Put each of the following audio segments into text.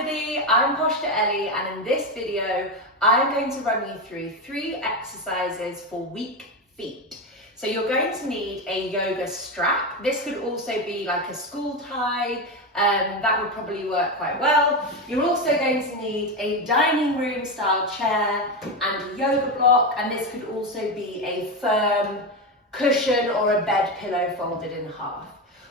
everybody, I'm Ellie, and in this video I'm going to run you through 3 exercises for weak feet. So you're going to need a yoga strap. This could also be like a school tie, that would probably work quite well. You're also going to need a dining room style chair and a yoga block, and this could also be a firm cushion or a bed pillow folded in half.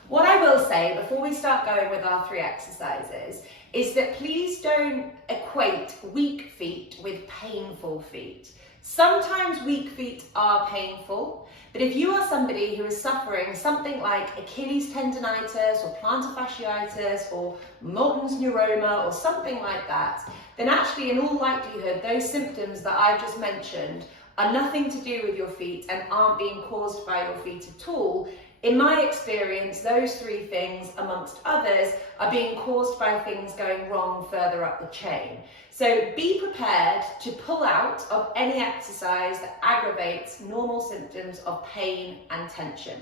What I will say before we start going with our 3 exercises is that please don't equate weak feet with painful feet. Sometimes weak feet are painful, but if you are somebody who is suffering something like Achilles tendonitis or plantar fasciitis or Moulton's neuroma or something like that, then actually in all likelihood those symptoms that I've just mentioned are nothing to do with your feet and aren't being caused by your feet at all. In my experience, those 3 things, amongst others, are being caused by things going wrong further up the chain. So be prepared to pull out of any exercise that aggravates normal symptoms of pain and tension.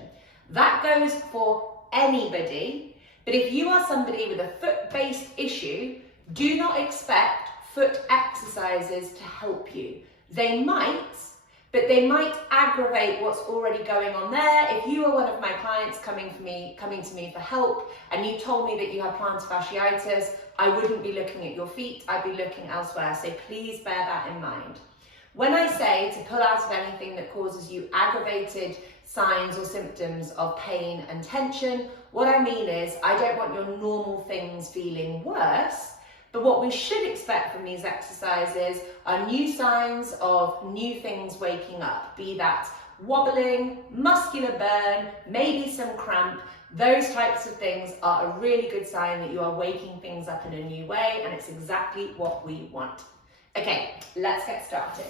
That goes for anybody, but if you are somebody with a foot-based issue, do not expect foot exercises to help you. They might, but they might aggravate what's already going on there. If you are one of my clients coming to me for help and you told me that you have plantar fasciitis, I wouldn't be looking at your feet, I'd be looking elsewhere. So please bear that in mind. When I say to pull out of anything that causes you aggravated signs or symptoms of pain and tension, what I mean is I don't want your normal things feeling worse. But what we should expect from these exercises are new signs of new things waking up, be that wobbling, muscular burn, maybe some cramp. Those types of things are a really good sign that you are waking things up in a new way, and it's exactly what we want. Okay, let's get started.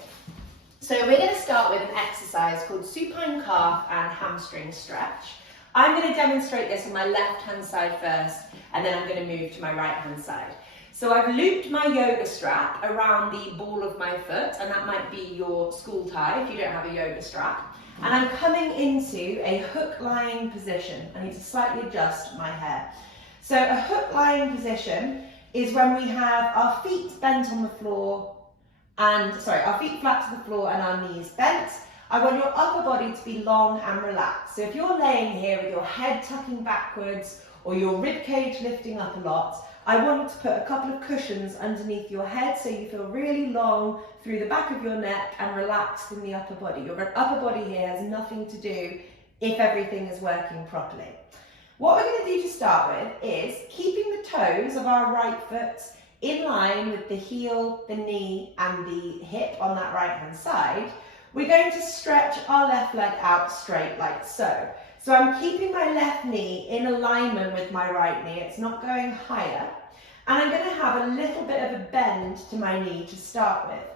So we're going to start with an exercise called supine calf and hamstring stretch. I'm going to demonstrate this on my left-hand side first, and then I'm going to move to my right-hand side. So I've looped my yoga strap around the ball of my foot, and that might be your school tie if you don't have a yoga strap. And I'm coming into a hook lying position. I need to slightly adjust my hair. So a hook lying position is when we have our feet bent on the floor our feet flat to the floor and our knees bent. I want your upper body to be long and relaxed. So if you're laying here with your head tucking backwards or your rib cage lifting up a lot, I want you to put a couple of cushions underneath your head so you feel really long through the back of your neck and relaxed in the upper body. Your upper body here has nothing to do if everything is working properly. What we're going to do to start with is keeping the toes of our right foot in line with the heel, the knee and the hip on that right hand side. We're going to stretch our left leg out straight like so. So I'm keeping my left knee in alignment with my right knee, it's not going higher. And I'm going to have a little bit of a bend to my knee to start with.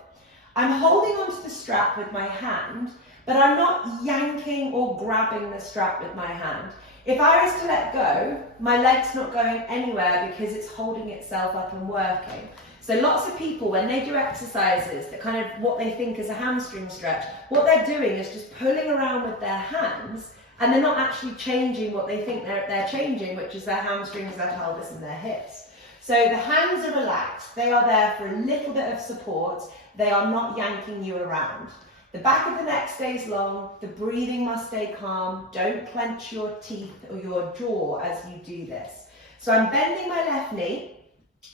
I'm holding onto the strap with my hand, but I'm not yanking or grabbing the strap with my hand. If I was to let go, my leg's not going anywhere because it's holding itself up and working. So lots of people, when they do exercises that kind of what they think is a hamstring stretch, what they're doing is just pulling around with their hands, and they're not actually changing what they think they're changing, which is their hamstrings, their pelvis and their hips. So the hands are relaxed, they are there for a little bit of support, they are not yanking you around. The back of the neck stays long, the breathing must stay calm, don't clench your teeth or your jaw as you do this. So I'm bending my left knee,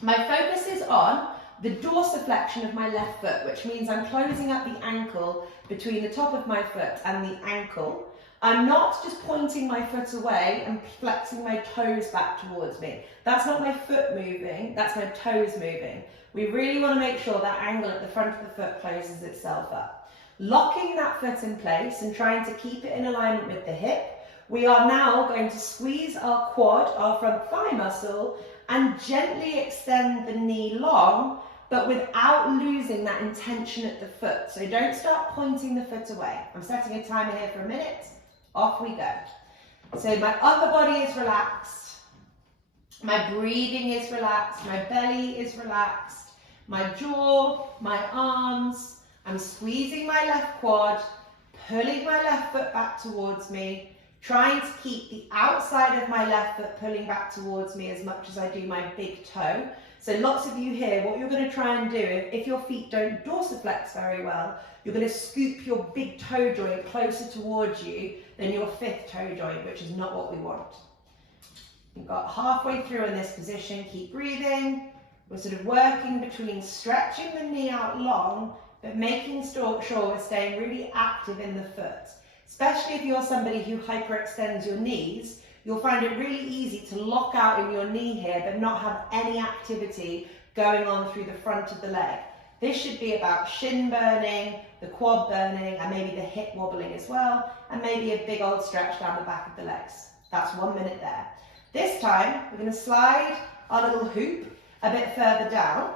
my focus is on the dorsiflexion of my left foot, which means I'm closing up the ankle between the top of my foot and the ankle. I'm not just pointing my foot away and flexing my toes back towards me. That's not my foot moving, that's my toes moving. We really want to make sure that angle at the front of the foot closes itself up. Locking that foot in place and trying to keep it in alignment with the hip, we are now going to squeeze our quad, our front thigh muscle, and gently extend the knee long, but without losing that intention at the foot. So don't start pointing the foot away. I'm setting a timer here for a minute. Off we go. So my upper body is relaxed, my breathing is relaxed, my belly is relaxed, my jaw, my arms, I'm squeezing my left quad, pulling my left foot back towards me, trying to keep the outside of my left foot pulling back towards me as much as I do my big toe. So lots of you here, what you're going to try and do, if your feet don't dorsiflex very well, you're going to scoop your big toe joint closer towards you than your fifth toe joint, which is not what we want. You've got halfway through in this position, keep breathing. We're sort of working between stretching the knee out long, but making sure we're staying really active in the foot. Especially if you're somebody who hyperextends your knees, you'll find it really easy to lock out in your knee here, but not have any activity going on through the front of the leg. This should be about shin burning, the quad burning, and maybe the hip wobbling as well, and maybe a big old stretch down the back of the legs. That's 1 minute there. This time, we're going to slide our little hoop a bit further down,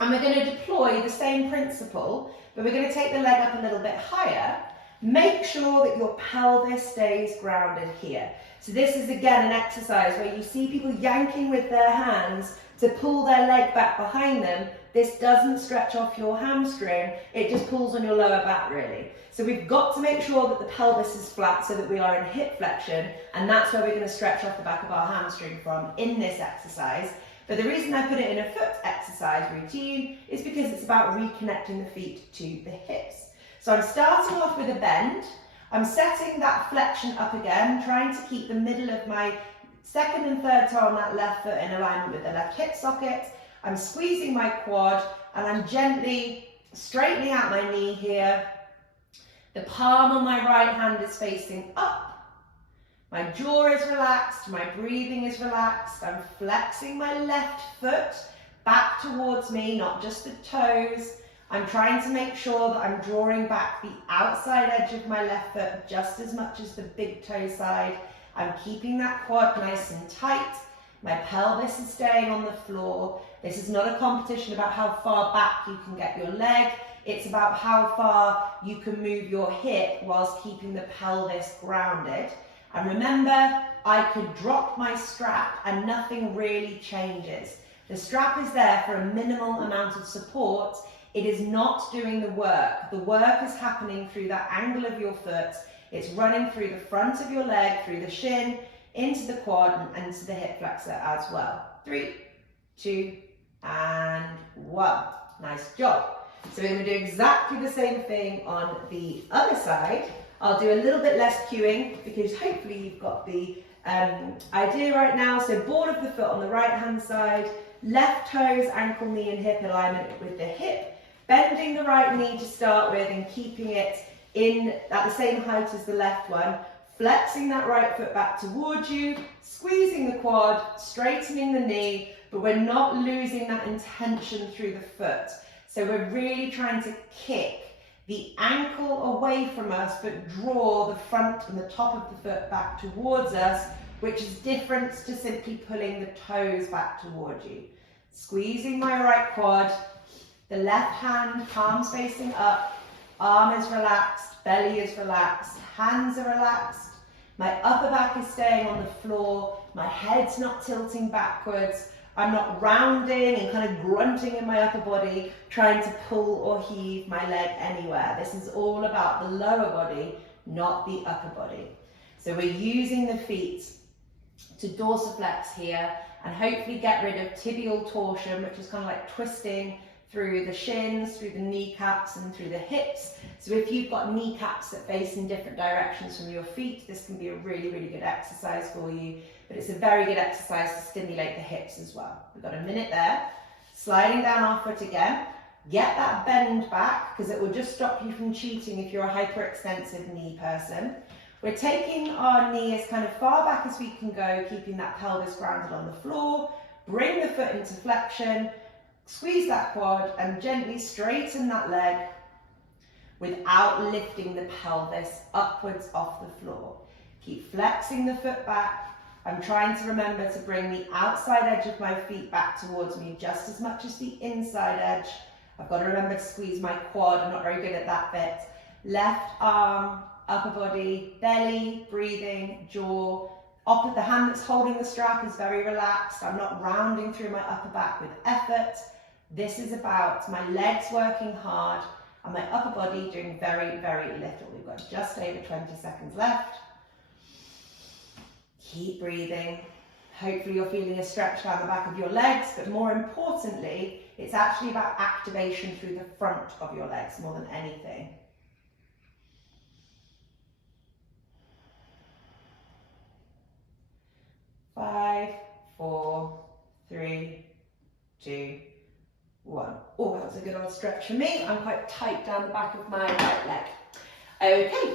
and we're going to deploy the same principle, but we're going to take the leg up a little bit higher. Make sure that your pelvis stays grounded here. So this is again an exercise where you see people yanking with their hands to pull their leg back behind them. This doesn't stretch off your hamstring, it just pulls on your lower back really. So we've got to make sure that the pelvis is flat so that we are in hip flexion, and that's where we're going to stretch off the back of our hamstring from in this exercise. But the reason I put it in a foot exercise routine is because it's about reconnecting the feet to the hips. So I'm starting off with a bend. I'm setting that flexion up again, trying to keep the middle of my second and third toe on that left foot in alignment with the left hip socket. I'm squeezing my quad and I'm gently straightening out my knee here. The palm on my right hand is facing up. My jaw is relaxed, my breathing is relaxed. I'm flexing my left foot back towards me, not just the toes. I'm trying to make sure that I'm drawing back the outside edge of my left foot just as much as the big toe side. I'm keeping that quad nice and tight. My pelvis is staying on the floor. This is not a competition about how far back you can get your leg. It's about how far you can move your hip whilst keeping the pelvis grounded. And remember, I could drop my strap and nothing really changes. The strap is there for a minimal amount of support. It is not doing the work. The work is happening through that angle of your foot. It's running through the front of your leg, through the shin, into the quad and into the hip flexor as well. 3, 2, and 1. Nice job. So we're going to do exactly the same thing on the other side. I'll do a little bit less cueing because hopefully you've got the idea right now. So ball of the foot on the right hand side, left toes, ankle, knee and hip alignment with the hip. Bending the right knee to start with and keeping it in at the same height as the left one. Flexing that right foot back towards you, squeezing the quad, straightening the knee, but we're not losing that intention through the foot. So we're really trying to kick the ankle away from us, but draw the front and the top of the foot back towards us, which is different to simply pulling the toes back towards you. Squeezing my right quad, the left hand, palms facing up, arm is relaxed, belly is relaxed, hands are relaxed. My upper back is staying on the floor, my head's not tilting backwards. I'm not rounding and kind of grunting in my upper body, trying to pull or heave my leg anywhere. This is all about the lower body, not the upper body. So we're using the feet to dorsiflex here and hopefully get rid of tibial torsion, which is kind of like twisting through the shins, through the kneecaps and through the hips. So if you've got kneecaps that face in different directions from your feet, this can be a really, really good exercise for you. But it's a very good exercise to stimulate the hips as well. We've got a minute there. Sliding down our foot again. Get that bend back because it will just stop you from cheating if you're a hyperextensive knee person. We're taking our knee as kind of far back as we can go, keeping that pelvis grounded on the floor. Bring the foot into flexion. Squeeze that quad and gently straighten that leg without lifting the pelvis upwards off the floor. Keep flexing the foot back. I'm trying to remember to bring the outside edge of my feet back towards me just as much as the inside edge. I've got to remember to squeeze my quad. I'm not very good at that bit. Left arm, upper body, belly, breathing, jaw. The hand that's holding the strap is very relaxed. I'm not rounding through my upper back with effort. This is about my legs working hard and my upper body doing very, very little. We've got just over 20 seconds left. Keep breathing. Hopefully you're feeling a stretch down the back of your legs, but more importantly, it's actually about activation through the front of your legs more than anything. 5, 4, 3, 2, 1. Oh, that was a good old stretch for me. I'm quite tight down the back of my right leg. Okay,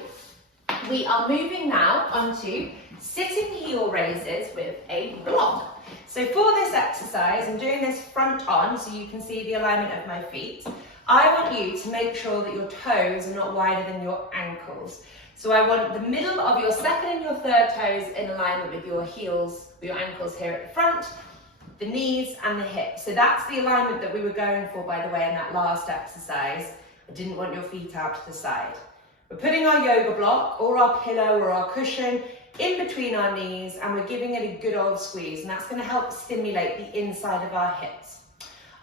we are moving now onto sitting heel raises with a block. So for this exercise, I'm doing this front on so you can see the alignment of my feet. I want you to make sure that your toes are not wider than your ankles. So I want the middle of your second and your third toes in alignment with your heels, with your ankles here at the front, the knees and the hips. So that's the alignment that we were going for, by the way, in that last exercise. I didn't want your feet out to the side. We're putting our yoga block or our pillow or our cushion in between our knees and we're giving it a good old squeeze, and that's going to help stimulate the inside of our hips.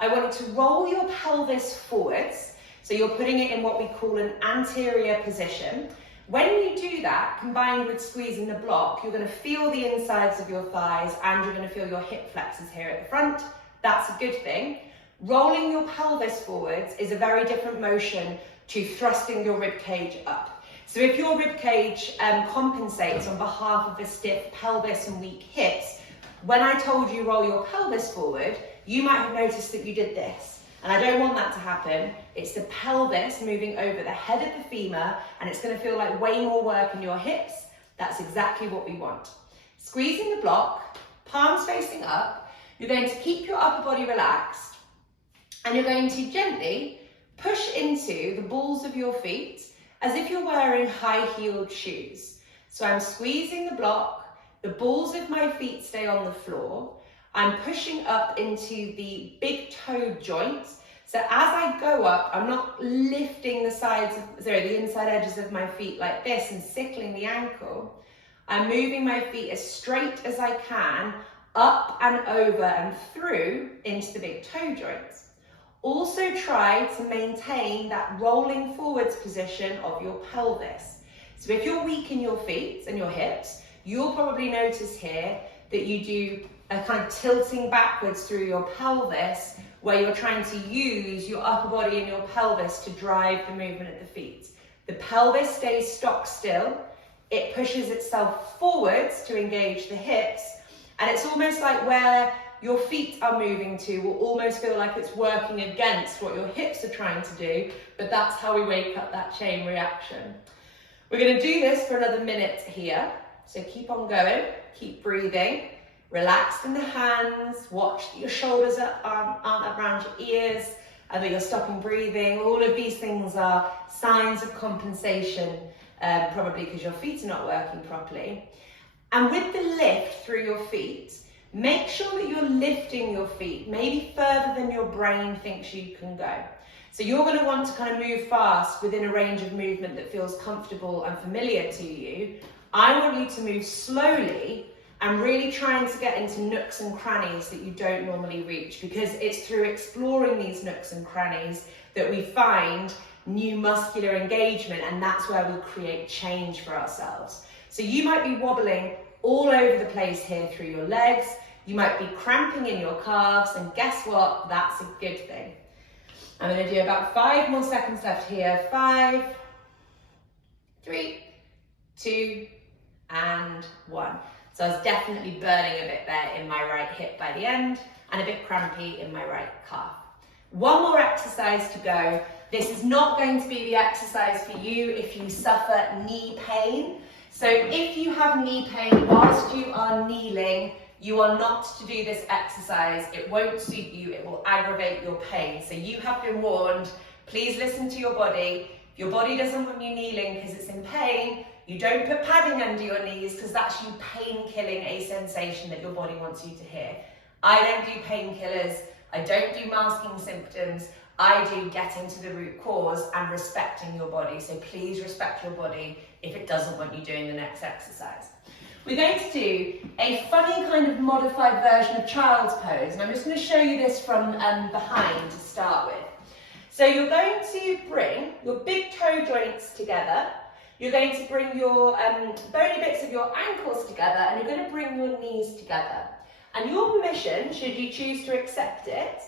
I want you to roll your pelvis forwards, so you're putting it in what we call an anterior position. When you do that, combined with squeezing the block, you're going to feel the insides of your thighs and you're going to feel your hip flexors here at the front. That's a good thing. Rolling your pelvis forwards is a very different motion to thrusting your rib cage up. So if your rib cage compensates on behalf of a stiff pelvis and weak hips, when I told you roll your pelvis forward, you might have noticed that you did this. And I don't want that to happen. It's the pelvis moving over the head of the femur, and it's going to feel like way more work in your hips. That's exactly what we want. Squeezing the block, palms facing up, you're going to keep your upper body relaxed, and you're going to gently push into the balls of your feet as if you're wearing high-heeled shoes. So I'm squeezing the block, the balls of my feet stay on the floor, I'm pushing up into the big toe joints. So as I go up, I'm not lifting the inside edges of my feet like this and sickling the ankle. I'm moving my feet as straight as I can, up and over and through into the big toe joints. Also try to maintain that rolling forwards position of your pelvis. So if you're weak in your feet and your hips, you'll probably notice here that you do a kind of tilting backwards through your pelvis, where you're trying to use your upper body and your pelvis to drive the movement of the feet. The pelvis stays stock still, it pushes itself forwards to engage the hips, and it's almost like where your feet are moving to will almost feel like it's working against what your hips are trying to do, but that's how we wake up that chain reaction. We're going to do this for another minute here, so keep on going, keep breathing. Relaxed in the hands, watch that your shoulders aren't around your ears and that you're stopping breathing. All of these things are signs of compensation, probably because your feet are not working properly. And with the lift through your feet, make sure that you're lifting your feet, maybe further than your brain thinks you can go. So you're going to want to kind of move fast within a range of movement that feels comfortable and familiar to you. I want you to move slowly and really trying to get into nooks and crannies that you don't normally reach, because it's through exploring these nooks and crannies that we find new muscular engagement, and that's where we create change for ourselves. So you might be wobbling all over the place here through your legs, you might be cramping in your calves, and guess what? That's a good thing. I'm going to do about 5 more seconds left here. 5, 3, 2, and 1. So I was definitely burning a bit there in my right hip by the end, and a bit crampy in my right calf. One more exercise to go. This is not going to be the exercise for you if you suffer knee pain. So if you have knee pain whilst you are kneeling, you are not to do this exercise. It won't suit you, it will aggravate your pain. So you have been warned, please listen to your body. If your body doesn't want you kneeling because it's in pain, you don't put padding under your knees, because that's you pain-killing a sensation that your body wants you to hear. I don't do painkillers, I don't do masking symptoms, I do getting to the root cause and respecting your body. So please respect your body if it doesn't want you doing the next exercise. We're going to do a funny kind of modified version of child's pose, and I'm just going to show you this from behind to start with. So you're going to bring your big toe joints together. You're going to bring your bony bits of your ankles together, and you're going to bring your knees together. And your permission, should you choose to accept it,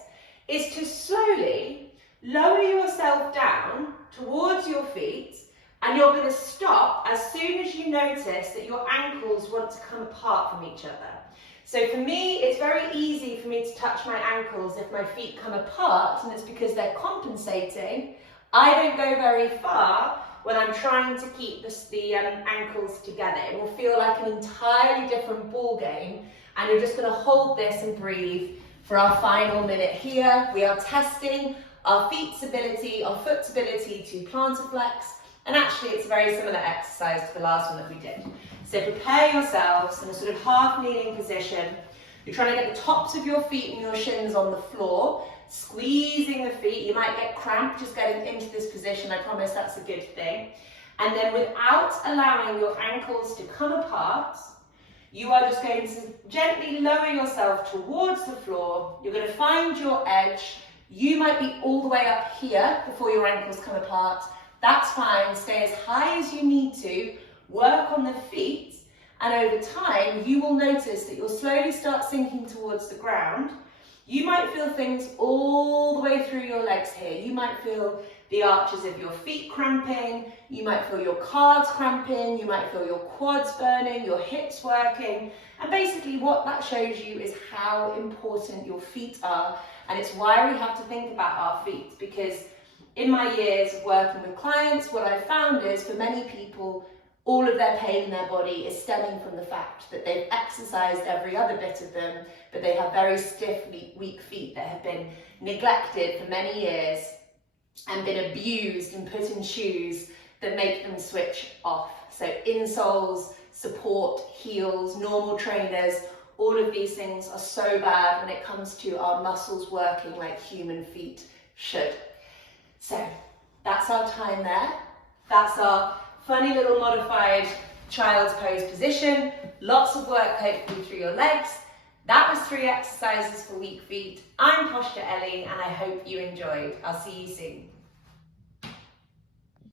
is to slowly lower yourself down towards your feet, and you're going to stop as soon as you notice that your ankles want to come apart from each other. So for me, it's very easy for me to touch my ankles if my feet come apart, and it's because they're compensating. I don't go very far when I'm trying to keep the ankles together. It will feel like an entirely different ball game, and you're just going to hold this and breathe for our final minute here. We are testing our foot's ability to plantarflex, and actually it's a very similar exercise to the last one that we did. So prepare yourselves in a sort of half kneeling position. You're trying to get the tops of your feet and your shins on the floor, squeezing the feet. You might get cramped just getting into this position. I promise that's a good thing. And then without allowing your ankles to come apart, you are just going to gently lower yourself towards the floor. You're going to find your edge. You might be all the way up here before your ankles come apart. That's fine. Stay as high as you need to. Work on the feet. And over time, you will notice that you'll slowly start sinking towards the ground. You might feel things all the way through your legs here. You might feel the arches of your feet cramping. You might feel your calves cramping. You might feel your quads burning, your hips working. And basically what that shows you is how important your feet are. And it's why we have to think about our feet, because in my years of working with clients, what I've found is for many people, all of their pain in their body is stemming from the fact that they've exercised every other bit of them, but they have very stiff, weak feet that have been neglected for many years and been abused and put in shoes that make them switch off. So insoles, support, heels, normal trainers, all of these things are so bad when it comes to our muscles working like human feet should. So that's our time there. That's our funny little modified child's pose position. Lots of work hopefully through your legs. That was 3 exercises for weak feet. I'm Posture Ellie, and I hope you enjoyed. I'll see you soon.